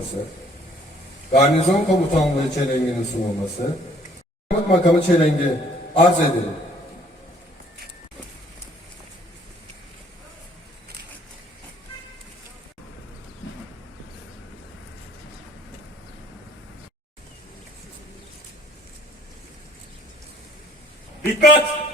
sunulması, garnizon komutanlığı çelenginin sunulması, makamı çelengi arz edelim. Dikkat!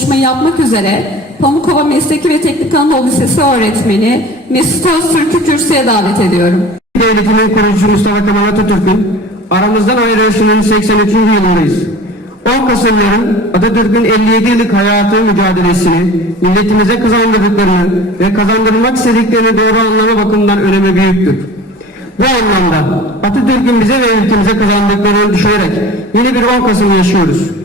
Konuşmayı yapmak üzere Pamukova Mesleki ve Teknik Anadolu Lisesi öğretmeni Mesut Öztürk'ü kürsüye davet ediyorum. Devletinin kurucusu Mustafa Kemal Atatürk'ün aramızdan ayrılışının 83. yılındayız. 10 Kasımların Atatürk'ün 57 yıllık hayatı mücadelesini, milletimize kazandırdıklarını ve kazandırmak istediklerini doğru anlama bakımından önemi büyüktür. Bu anlamda Atatürk'ün bize ve ülkemize kazandıklarını düşünerek yeni bir 10 Kasım yaşıyoruz.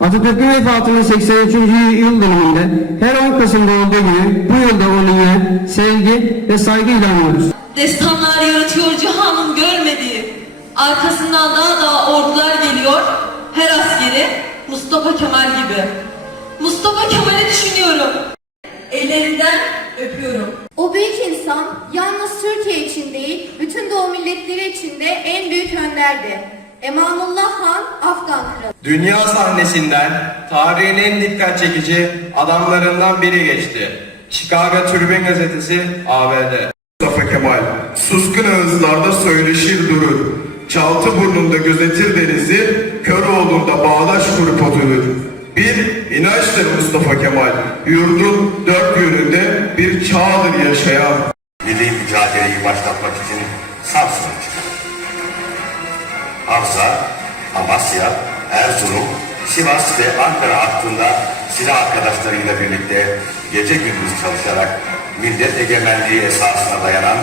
Atatürk'ün vefatının 83. yıl dönümünde her 10 Kasım'da olduğu gibi bu yılda onu yine sevgi ve saygıyla anıyoruz. Destanlar yaratıyor cihanın görmediği. Arkasından daha daha ordular geliyor. Her askeri Mustafa Kemal gibi. Mustafa Kemal'i düşünüyorum. Ellerinden öpüyorum. O büyük insan yalnız Türkiye için değil, bütün Doğu milletleri için de en büyük önderdi. Emanullah Han, Afgan Kralı. Dünya sahnesinden tarihin en dikkat çekici adamlarından biri geçti. Chicago Tribune gazetesi ABD. Mustafa Kemal, suskun ağızlarda söyleşir durur. Çaltı burnunda gözetir denizi, Köroğlu'nda bağdaş kurup oturur. Bir inançtır Mustafa Kemal, yurdun dört yönünde bir çağdır yaşayan. milli mücadeleyi başlatmak için çıktı. Havza, Amasya, Erzurum, Sivas ve Ankara hattında silah arkadaşlarıyla birlikte gece gündüz çalışarak millet egemenliği esasına dayanan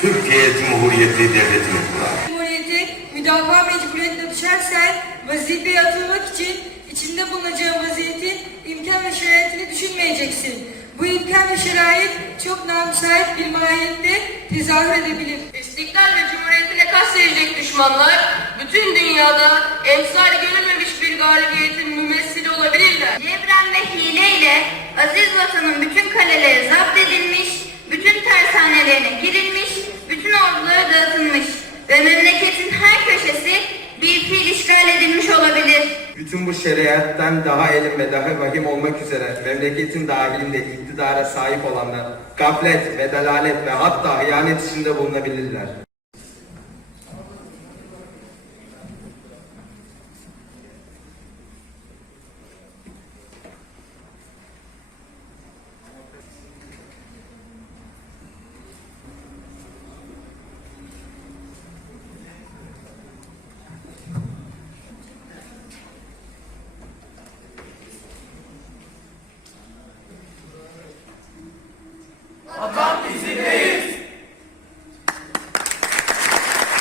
Türkiye Cumhuriyeti Devleti'ni kurar. Cumhuriyeti müdafaa mecburiyetine düşersen vazifeye atılmak için içinde bulunacağın vaziyetin imkan ve şeraitini düşünmeyeceksin. Bu imkan ve şerait çok namüsait bir mahiyette tezahür edebilir. İstiklal ve Cumhuriyetine kastedecek düşmanlar bütün dünyada emsali görülmemiş bir galibiyetin mümessili olabilirler. Cebren ve hileyle aziz vatanın bütün kaleleri zapt edilmiş, bütün tersanelerine girilmiş, bütün orduları dağıtılmış ve memleketin her köşesi bir fiil işgal edilmiş olabilir. Bütün bu şeriatten daha elim ve daha vahim olmak üzere memleketin dahilinde iktidara sahip olanlar gaflet ve dalalet ve hatta hıyanet içinde bulunabilirler.